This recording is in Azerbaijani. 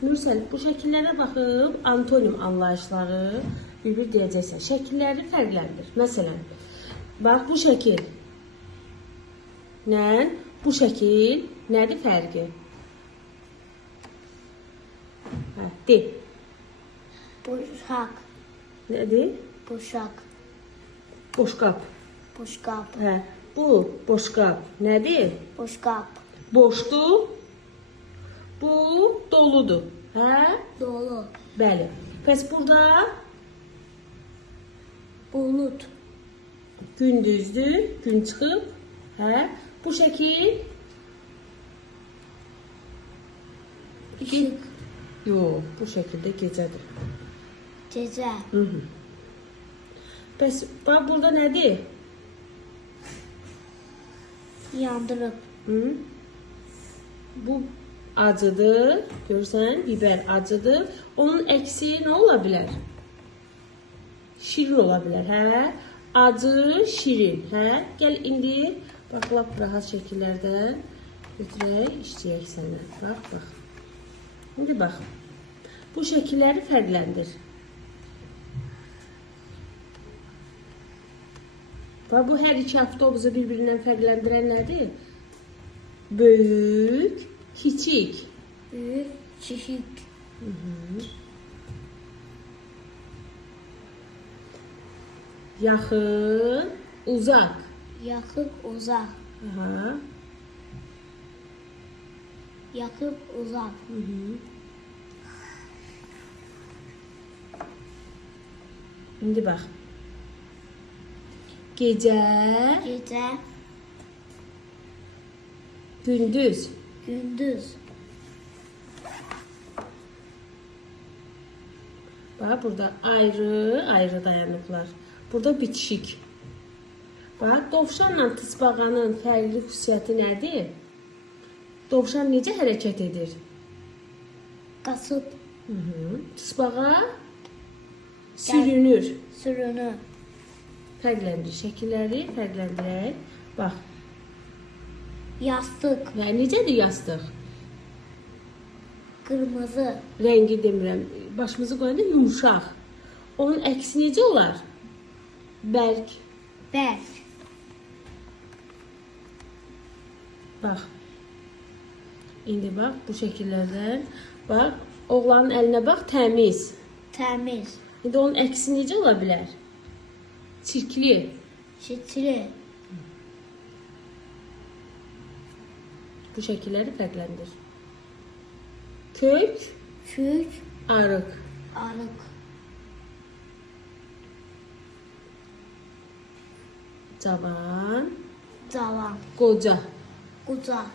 Mürsəl, bu şəkillərə baxıb antonim anlayışları bir-bir deyəcəksən. Şəkilləri fərqləndir. Məsələn, bax bu şəkil nə? Bu şəkil nədir fərqi? Hə, de. Boşak. Nədir? Boşak. Boşqab. Boşkap. Hə, bu boşqab nədir? Boşkap. Boşdur. Bu doludur. Hə? Dolu. Bəli. Pəs burada Bulut. gündüzdür, gün çıxıb. Hə? Bu şəkil Işık. yox, bu şəkildə gecədir. Gece. Bəs bax burada nədir? Yandırıp. Hı? Bu acıdır. Görürsən, biber acıdır. Onun əksi nə ola bilər? Şirin ola bilər, hə? Acı, şirin, hə? Gəl indi bax lap rahat şəkillərdən götürək, işləyək sənə. Bax, bax. İndi bax. Bu şəkilləri fərqləndir. Bax bu hər iki avtobusu bir-birindən fərqləndirən nədir? Böyük, kiçik. Büyük. Çiçek. Yaxın, uzaq. Yakın uzak. Aha. Yakın uzak. İndi bax. Gecə, Gece. gündüz. Gündüz. Bax burada ayrı dayanıblar. Burada bitişik. Bax dovşanla tısbağanın fərqli xüsusiyyəti nədir? Dovşan necə hərəkət edir? Kasıp. Tısbağa sürünür. Sürünü. Fərqləndir. Şəkilləri fərqləndirək. Bax. Yastık. Yəni necədir yastıq? Kırmızı. Rəngi demirəm. Başımızı qoyanda yumşaq. Onun əksi necə olar? Bərk. Berk. Bax. İndi bax bu şəkillərdən. Bax, oğlanın əlinə bax, təmiz. Temiz. İndi onun əksi necə ola bilər? Çirkli. Çitili. Bu şəkilləri fərqləndir. Kök, Kük. arıq. Arık. Cavan, Cavan. qoca. Kucak.